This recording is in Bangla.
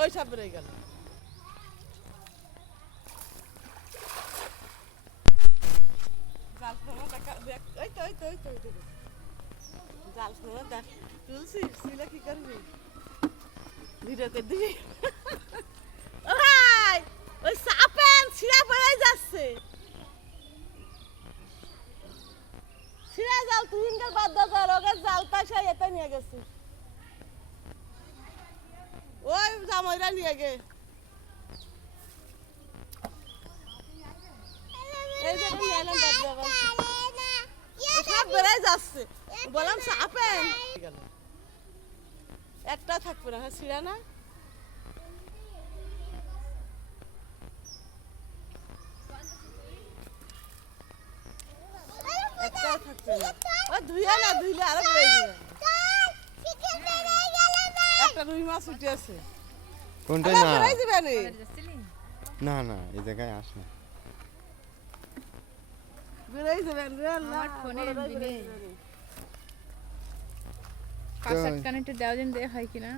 ওই সব বেড়ে গেল জাল ফেলো দেখা দেখ ওই তো ওই তো ওই তো ওই তো জাল ফেলো দেখ তুলসি সিলে কি করবি ভিডিওতে দিবি ও ভাই ওই সাপেন ছিঁড়া পড়ে যাচ্ছে ছিঁড়া জাল তুই ইনকার বাদ দাও ওকে জালটা সে এটা নিয়ে গেছে ওই জামাইরা নিয়ে গে এই যে নিয়ে এলাম বাদ দাও সব বেড়াই যাচ্ছে বললাম সাপেন একটা থাকবে না হ্যাঁ ছিঁড়া না একটাও থাকবে না ও ধুইয়া না ধুইলে আরো বেড়ে যাবে একটা রুই মাছ উঠে আছে কোনটা না বেড়ে যাবে না না এই জায়গায় আস না বেড়ে যাবেন রে আল্লাহ ফোনের পাসওয়ার্ড কানেক্টে দেওয়া দিন দেয় হয় কিনা